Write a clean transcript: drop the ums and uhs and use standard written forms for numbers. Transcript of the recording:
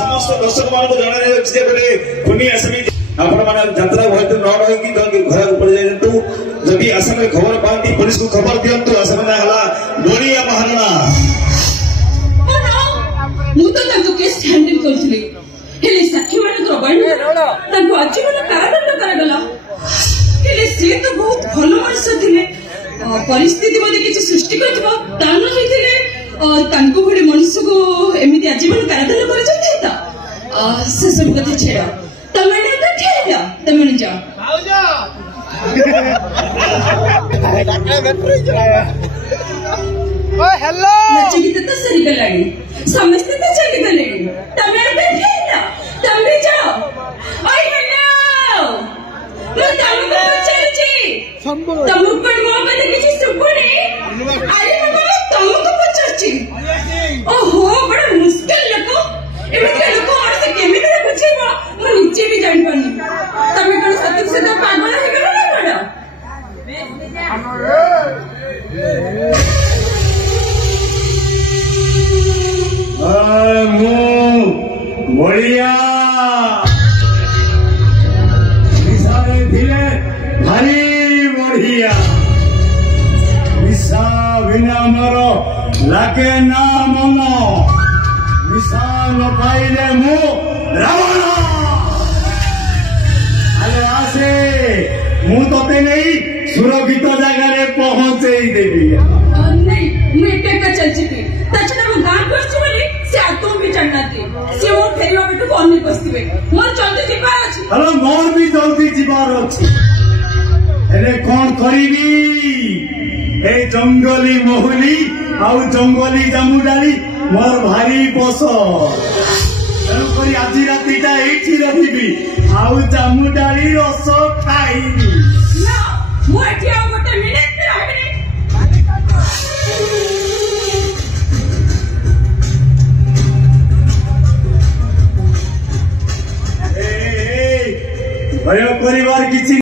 समस्त दर्शक मान गोटे खुनी आसामी आपण मान यात्रा भयत न रही घर पड़ जातु जदि आसाम खबर पाती पुलिस को खबर दिंतु आसाम ना गोरिया महाराणा केस हैंडल करथिले हेले साखी मानकर बंड ताको आजीवन कारादंड करागला हेले से तो बहुत भलो मनुष्य थिले परिस्थिति मध्ये किछि सृष्टि करथिबो तान होइथिले तांको भली मनुष्य को एमिति आजीवन कारादंड कर जंते ता से सब कथा छेड़ा तमने तो ठेला तमने जा ओ हेलो नचगी तो सरी गलानी समझते तो चली गले तमे बैठे ना तुम भी जाओ ओए हेलो मैं तुमको चल छी तुमको पर मो बने किसी सुबुने अरे बाबा तुमको पचाची ओहो बड़ा मुश्किल लको एमे लोग और से केमे करे पूछेबो मु नीचे भी जान पानी तमे कोन सत्य से तो पागल हो गलो ना बड़ा बढ़िया भारी बढ़िया निशा बिना मोर लागे ना मन निशा न पाइले मु रावण अरे आसे मु तोते नहीं सुरक्षित जगह पहुंचे देवी नहीं मैं टेका चल चुकी तछना मु गां करछु बोली से आतम भी चढ़ना थी से वो फेरियो बिटु फोन नहीं बसतिबे मोर जल्दी जिबार अछि हेलो मोर भी जल्दी जिबार अछि एले कोन करिबी ए जंगली मोहली आउ जंगली जामुडाली मोर भारी पसंद तेणु करी आज रातिटा एठी रहिबी आउ जामुडाली रस खाइबी ना मु एठी आ गोटे मिनिट रहबे भय परिवार किसी